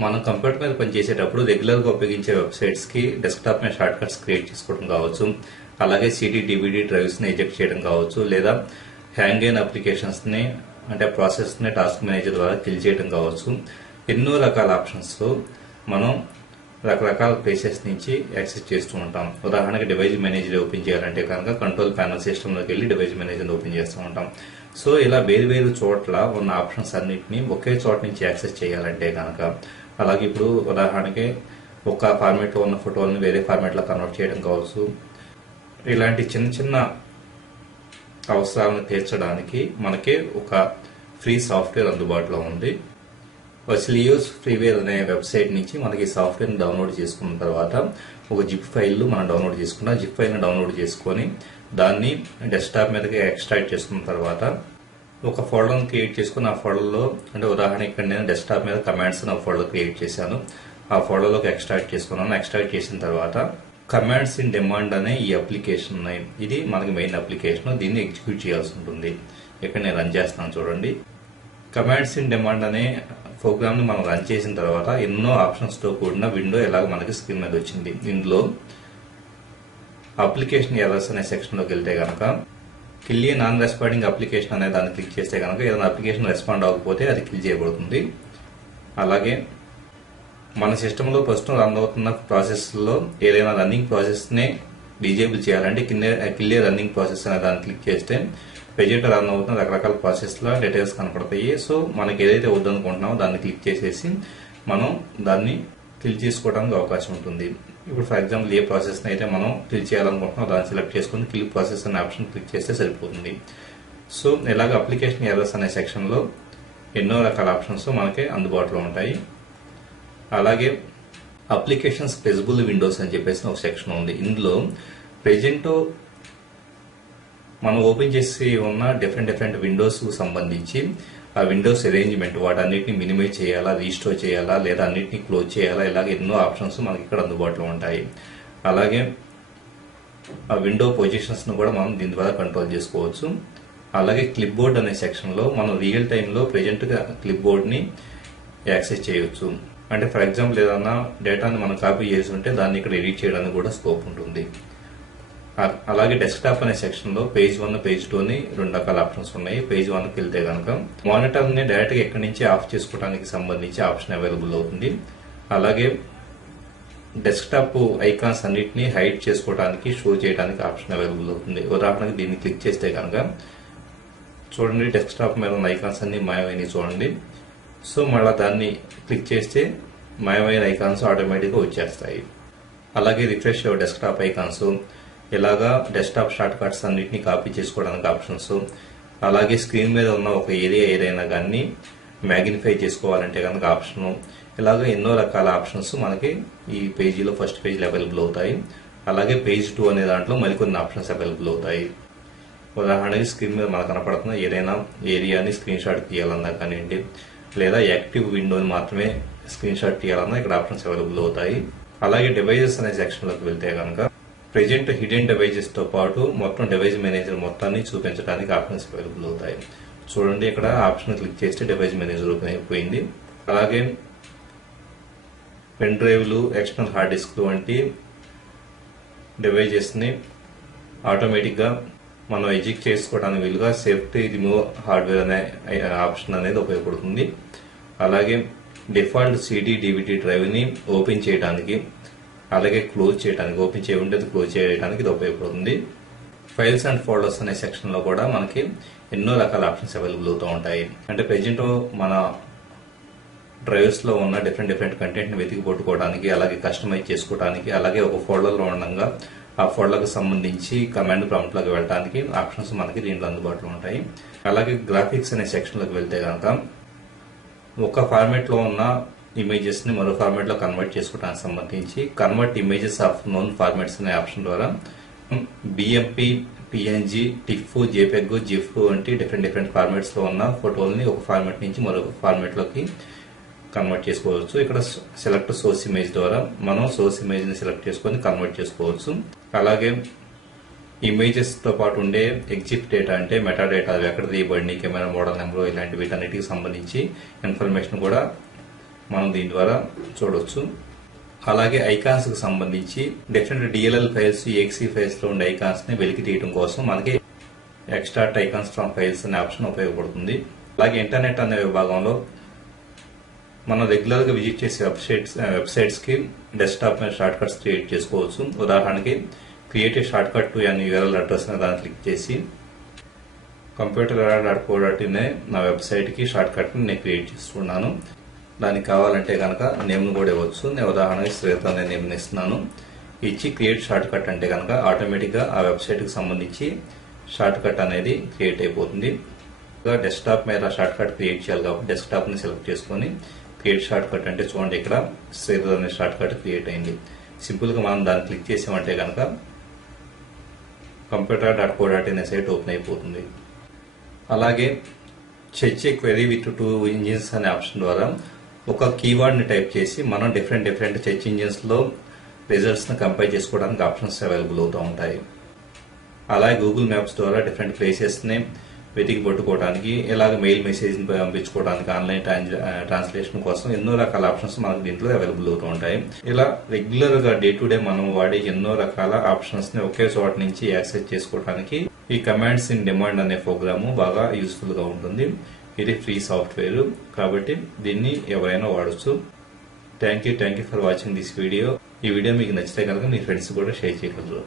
మనం కంప్యూటర్ మీద పనిచేసేటప్పుడు రెగ్యులర్ గా ఉపయోగించే వెబ్సైట్స్ కి డెస్క్టాప్ మీద షార్ట్ కట్స్ క్రియేట్ చేసుకోవడం కావచ్చు, అలాగే సిడి డివిడి డ్రైవ్స్ ని ఎజెక్ట్ చేయడం కావచ్చు, లేదా హ్యాంగ్ అయిన అప్లికేషన్స్ ని అంటే ప్రాసెస్ ని టాస్క్ మేనేజర్ ద్వారా కిల్ చేయడం కావచ్చు. ఎన్నో రకాల ఆప్షన్స్ లో మనం రకరకాల ప్లేసెస్ నుంచి యాక్సెస్ చేస్తూ ఉంటాం. ఉదాహరణకి డివైస్ మేనేజర్ ఓపెన్ చేయాలంటే కనుక కంట్రోల్ ప్యానల్ సిస్టమ్ లోకి వెళ్ళి డివైస్ మేనేజర్ ఓపెన్ చేస్తూ ఉంటాం. సో ఇలా వేరు వేరు చోట్ల ఉన్న ఆప్షన్స్ అన్నిటిని ఒకే చోట నుంచి యాక్సెస్ చేయాలంటే కనుక, అలాగే ఇప్పుడు ఉదాహరణకి ఒక ఫార్మేట్ లో ఉన్న ఫోటోలను వేరే ఫార్మేట్ లో కన్వర్ట్ చేయడం కావచ్చు, ఇలాంటి చిన్న చిన్న అవసరాలను తీర్చడానికి మనకి ఒక ఫ్రీ సాఫ్ట్వేర్ అందుబాటులో ఉంది. వసిలియోస్ ఫ్రీవేర్ అనే వెబ్సైట్ నుంచి మనకి సాఫ్ట్వేర్ ని డౌన్లోడ్ చేసుకున్న తర్వాత ఒక జిప్ ఫైల్ మనం డౌన్లోడ్ చేసుకున్నాం. జిప్ ఫైల్ ని డౌన్లోడ్ చేసుకుని దాన్ని డెస్క్టాప్ మీదకి ఎక్స్ట్రాక్ట్ చేసుకున్న తర్వాత ఒక ఫోల్డర్ క్రియేట్ చేసుకుని ఆ ఫోల్డర్ లో అంటే ఉదాహరణ ఇక్కడ నేను డెస్క్టాప్ మీద కమాండ్స్ ఒక ఫోల్డర్ క్రియేట్ చేశాను. ఆ ఫోల్డర్ లోకి ఎక్స్ట్రాక్ట్ చేసుకున్నాను. ఎక్స్ట్రాక్ట్ చేసిన తర్వాత కమాండ్స్ ఇన్ డిమాండ్ అనే ఈ అప్లికేషన్ ఉన్నాయి. ఇది మనకి మెయిన్ అప్లికేషన్. దీన్ని ఎగ్జిక్యూట్ చేయాల్సి ఉంటుంది. ఇక్కడ నేను రన్ చేస్తున్నాను చూడండి. కమాండ్స్ ఇన్ డిమాండ్ అనే ప్రోగ్రామ్ ని మనం రన్ చేసిన తర్వాత ఎన్నో ఆప్షన్స్ తో కూడిన విండో ఎలాగ మనకి స్క్రీన్ మీద వచ్చింది. ఇందులో అప్లికేషన్ ఎర్రర్స్ అనే సెక్షన్ లోకి వెళ్తే కనుక కిల్ ఏ నాన్ రెస్పాండింగ్ అప్లికేషన్ అనే దాన్ని క్లిక్ చేస్తే కనుక ఏదైనా అప్లికేషన్ రెస్పాండ్ అవ్వకపోతే అది కిల్ చేయబడుతుంది. అలాగే మన సిస్టమ్ లో ప్రస్తుతం రన్ అవుతున్న ప్రాసెస్ లో ఏదైనా రన్నింగ్ ప్రాసెస్ నే డిజేబుల్ చేయాలంటే కిల్ ఏ రన్నింగ్ ప్రాసెస్ అనే దాన్ని క్లిక్ చేస్తే ప్రెజెంట్ రన్ అవుతున్న రకరకాల ప్రాసెస్ లో డీటెయిల్స్ కనపడతాయి. సో మనకి ఏదైతే వద్దనుకుంటున్నామో దాన్ని క్లిక్ చేసేసి మనం దాన్ని కిల్ చేసుకోవడానికి అవకాశం ఉంటుంది. ఇప్పుడు ఫర్ ఎగ్జాంపుల్ ఏ ప్రాసెస్ అయితే మనం క్లిక్ చేయాలనుకుంటున్నాం దాన్ని సెలెక్ట్ చేసుకుని కిల్ ప్రాసెస్ అనే ఆప్షన్ క్లిక్ చేస్తే సరిపోతుంది. సో ఇలాగ అప్లికేషన్ ఎర్రర్స్ అనే సెక్షన్ లో ఎన్నో రకాల ఆప్షన్స్ మనకి అందుబాటులో ఉంటాయి. అలాగే అప్లికేషన్స్ ఫెజిబుల్ విండోస్ అని చెప్పేసి ఒక సెక్షన్ ఉంది. ఇందులో ప్రెజెంట్ మనం ఓపెన్ చేసి ఉన్న డిఫరెంట్ విండోస్ కు సంబంధించి ఆ విండోస్ అరేంజ్మెంట్ వాటన్నిటిని మినిమైజ్ చేయాలా, రీస్టోర్ చేయాలా, లేదా అన్నిటిని క్లోజ్ చేయాలా, ఇలాగ ఎన్నో ఆప్షన్స్ మనకి ఇక్కడ అందుబాటులో ఉంటాయి. అలాగే ఆ విండో పొజిషన్స్ ను కూడా మనం దీని ద్వారా కంట్రోల్ చేసుకోవచ్చు. అలాగే క్లిప్ బోర్డ్ అనే సెక్షన్ లో మనం రియల్ టైమ్ లో ప్రెజెంట్ గా క్లిప్ బోర్డ్ ని యాక్సెస్ చేయొచ్చు. అంటే ఫర్ ఎగ్జాంపుల్ ఏదైనా డేటాని మనం కాపీ చేసి ఉంటే దాన్ని ఇక్కడ ఎడిట్ చేయడానికి కూడా స్కోప్ ఉంటుంది. అలాగే డెస్క్టాప్ అనే సెక్షన్ లో పేజ్ 1 పేజ్ 2 అని రెండు రకాల ఆప్షన్స్ ఉన్నాయి. పేజ్ 1 కి వెళ్తే కనుక మానిటర్ ని డైరెక్ట్ గా ఎక్కడి నుంచి ఆఫ్ చేసుకోవడానికి సంబంధించి ఆప్షన్ అవైలబుల్ అవుతుంది. అలాగే డెస్క్టాప్ ఐకాన్స్ అన్నిటిని హైడ్ చేసుకోవడానికి షో చేయడానికి ఆప్షన్ అవైలబుల్ అవుతుంది. ఉదాహరణకి దీన్ని క్లిక్ చేస్తే కనుక చూడండి డెస్క్టాప్ మీద ఉన్న ఐకాన్స్ అన్ని మాయమైనవి చూడండి. సో మళ్ళీ దాన్ని క్లిక్ చేస్తే మాయమైన ఐకాన్స్ ఆటోమేటిక్ గా వచ్చేస్తాయి. అలాగే రిఫ్రెష్ యువర్ డెస్క్టాప్ ఐకాన్స్, ఇలాగా డెస్క్టాప్ షార్ట్ కట్స్ అన్నిటిని కాపీ చేసుకోవడానికి ఆప్షన్స్, అలాగే స్క్రీన్ మీద ఉన్న ఒక ఏరియా ఏదైనా కానీ మ్యాగ్నిఫై చేసుకోవాలంటే కనుక ఆప్షన్, ఇలాగా ఎన్నో రకాల ఆప్షన్స్ మనకి ఈ పేజీలో ఫస్ట్ పేజీలో అవైలబుల్ అవుతాయి. అలాగే పేజ్ 2 అనే దాంట్లో మరికొన్ని ఆప్షన్స్ అవైలబుల్ అవుతాయి. ఉదాహరణకి స్క్రీన్ మీద మనకు కనపడుతున్న ఏదైనా ఏరియాని స్క్రీన్ షాట్ తీయాలన్నా కానివ్వండి, లేదా యాక్టివ్ విండోని మాత్రమే స్క్రీన్ షాట్ తీయాలన్నా ఇక్కడ ఆప్షన్స్ అవైలబుల్ అవుతాయి. అలాగే డివైజెస్ అనే సెక్షన్ లోకి వెళ్తే కనుక ప్రెజెంట్ హిడెన్ డివైజెస్ తో పాటు మొత్తం డివైస్ మేనేజర్ మొత్తాన్ని చూపించడానికి ఆప్షన్స్ అవైలబుల్ అవుతాయి. చూడండి ఇక్కడ ఆప్షన్ క్లిక్ చేస్తే డివైస్ మేనేజర్ ఓపెన్ అయిపోయింది. అలాగే పెన్ డ్రైవ్లు, ఎక్స్టర్నల్ హార్డ్ డిస్క్లు వంటి డివైజెస్ ని ఆటోమేటిక్ గా మనం ఎజెక్ట్ చేసుకోవడానికి వీలుగా సేఫ్టీ రిమూవ్ హార్డ్వేర్ అనే ఆప్షన్ అనేది ఉపయోగపడుతుంది. అలాగే డిఫాల్ట్ సిడి డివిడి డ్రైవ్ ని ఓపెన్ చేయడానికి, అలాగే క్లోజ్ చేయడానికి, ఓపెన్ చేయకుంటే క్లోజ్ చేయడానికి ఇది ఉపయోగపడుతుంది. ఫైల్స్ అండ్ ఫోల్డర్స్ అనే సెక్షన్ లో కూడా మనకి ఎన్నో రకాల ఆప్షన్స్ అవైలబుల్ అవుతూ ఉంటాయి. అంటే ప్రెజెంట్ మన డ్రైవ్స్ లో ఉన్న డిఫరెంట్ కంటెంట్ ని వెతికి పట్టుకోవడానికి, అలాగే కస్టమైజ్ చేసుకోవడానికి, అలాగే ఒక ఫోల్డర్ లో ఉండగా ఆ ఫోల్డర్ కు సంబంధించి కమాండ్ ప్రాంప్ట్ లోకి వెళ్ళడానికి ఆప్షన్స్ మనకి దీంట్లో అందుబాటులో ఉంటాయి. అలాగే గ్రాఫిక్స్ అనే సెక్షన్ లోకి వెళ్తే కనుక ఒక ఫార్మేట్ లో ఉన్న ఇమేజెస్ ని మరో ఫార్మేట్ లో కన్వర్ట్ చేసుకోవడానికి సంబంధించి convert images of known formats అనే ఆప్షన్ ద్వారా బిఎంపి, పిఎన్జి, టిఫ్, జేపెగ్, జిఫ్ వంటి డిఫరెంట్ ఫార్మాట్స్ లో ఉన్న ఫోటోల్ని ఒక ఫార్మాట్ నుంచి మరొక ఫార్మాట్ లోకి కన్వర్ట్ చేసుకోవచ్చు. ఇక్కడ సెలెక్ట్ సోర్స్ ఇమేజ్ ద్వారా మనం సోర్స్ ఇమేజ్ ని సెలెక్ట్ చేసుకొని కన్వర్ట్ చేసుకోవచ్చు. అలాగే ఇమేజెస్ తో పాటు ఉండే ఎగ్జిట్ డేటా అంటే మెటా డేటా, ఎక్కడ తీయబడి కెమెరా మోడల్ నెంబర్ ఇలాంటి వీటన్నిటికి సంబంధించి ఇన్ఫర్మేషన్ కూడా మనం దీని ద్వారా చూడొచ్చు. అలాగే ఐకాన్స్ కు సంబంధించి డిఫరెంట్ డిఎల్ఎల్ ఫైల్స్, ఎక్సీ ఫైల్స్ లో ఉండే ఐకాన్స్ ని వెలికి తీయడం కోసం మనకి ఎక్స్ట్రాక్ట్ ఐకాన్స్ ఫ్రమ్ ఫైల్స్ అనే ఆప్షన్ ఉపయోగపడుతుంది. అలాగే ఇంటర్నెట్ అనే విభాగంలో మనం రెగ్యులర్ గా విజిట్ చేసే వెబ్సైట్స్ కి డెస్క్టాప్ మీద షార్ట్ కట్స్ క్రియేట్ చేసుకోవచ్చు. ఉదాహరణకి create a short cut to అనే యూఆర్ఎల్ అడ్రస్ దాన్ని క్లిక్ చేసి computererror.co.in నా వెబ్సైట్ కి షార్ట్ కట్ ని నేను క్రియేట్ చేస్తున్నాను. దానికి కావాలంటే కనుక నేమ్ ను కూడా ఇవ్వచ్చు. నేను ఉదాహరణకి శ్రీత అనే నేమ్ ని ఇస్తున్నాను. ఇచ్చి క్రియేట్ షార్ట్ కట్ అంటే కనుక ఆటోమేటిక్ గా ఆ వెబ్సైట్ కి సంబంధించి షార్ట్ కట్ అనేది క్రియేట్ అయిపోతుంది. డెస్క్టాప్ మీద షార్ట్ కట్ క్రియేట్ చేయాలి కాబట్టి డెస్క్టాప్ ని సెలెక్ట్ చేసుకుని క్రియేట్ షార్ట్ కట్ అంటే చూడండి, ఇక్కడ శ్రీత అనే షార్ట్ కట్ క్రియేట్ అయింది. సింపుల్ గా మనం దాన్ని క్లిక్ చేసామంటే కనుక computer.co.in సైట్ ఓపెన్ అయిపోతుంది. అలాగే సెర్చ్ క్వెరీ విత్ 2 ఇంజిన్స్ అనే ఆప్షన్ ద్వారా ఒక కీవర్డ్ ని టైప్ చేసి మనం డిఫరెంట్ సెర్చ్ ఇంజిన్స్ లో రిజల్ట్స్ ని కంపేర్ చేసుకోవడానికి ఆప్షన్స్ అవైలబుల్ అవుతూ ఉంటాయి. అలాగే గూగుల్ మ్యాప్స్ ద్వారా డిఫరెంట్ ప్లేసెస్ ని వెతికి పట్టుకోవడానికి, ఇలాగ మెయిల్ మెసేజ్ పంపించుకోవడానికి, ఆన్లైన్ ట్రాన్స్లేషన్ కోసం ఎన్నో రకాల ఆప్షన్స్ మనకు దీంట్లో అవైలబుల్ అవుతూ ఉంటాయి. ఇలా రెగ్యులర్ గా డే టు డే మనం వాడే ఎన్నో రకాల ఆప్షన్స్ ని ఒకే చోట నుంచి యాక్సెస్ చేసుకోవడానికి ఈ కమాండ్స్ ఇన్ డిమాండ్ అనే ప్రోగ్రాము బాగా యూస్ఫుల్ గా ఉంటుంది. ఇది ఫ్రీ సాఫ్ట్వేర్ కాబట్టి దీన్ని ఎవరైనా వాడచ్చు. Thank you for watching this video. ఈ వీడియో మీకు నచ్చితే కనుక మీ ఫ్రెండ్స్ కూడా షేర్ చేయగలరు.